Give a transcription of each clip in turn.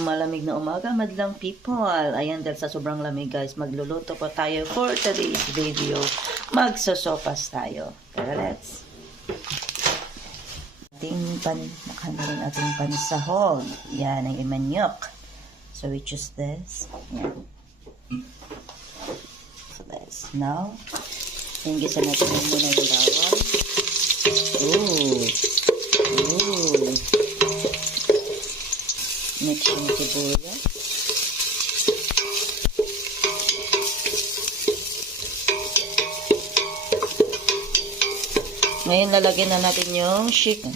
Malamig na umaga, madlang people. Ayan, dahil sa sobrang lamig guys, magluluto po tayo for today's video. Magsosopas tayo. Tara, let's. Nakanda rin ating pansahog. Yan, ang imanyok. So we choose this. Yan. So this. Now, hinggisan natin muna yung bawang. Ooh. Ooh. Mix yung sibuyas. Ngayon, lalagyan na natin yung chicken.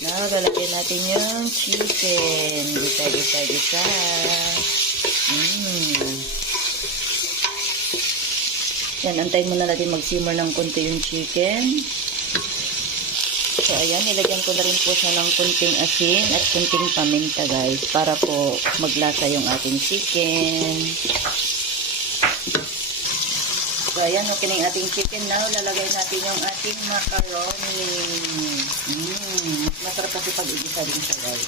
Now, lalagyan natin yung chicken. Gisa. Yan, antayin muna natin mag-simmer ng konti yung chicken. So, ayan, nilagyan ko na rin po siya ng kunting asin at kunting paminta, guys, para po maglasa yung ating chicken. So, ayan, okay na yung ating chicken. Now, lalagay natin yung ating macaroni. Masarap kasi pag-igisa din siya, guys.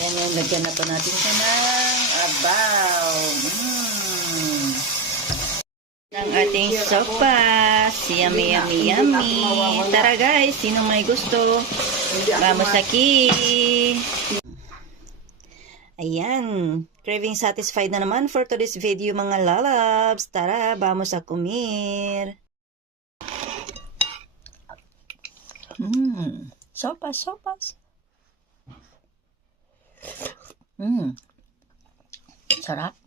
Ayan, yung lagyan na po natin siya ng abaw. Ng ating sopas. Yummy. Tara guys, sino may gusto? Vamos aquí. Ayan. Craving satisfied na naman for today's video mga lalabs. Tara, vamos a comer. Sopas. Sarap.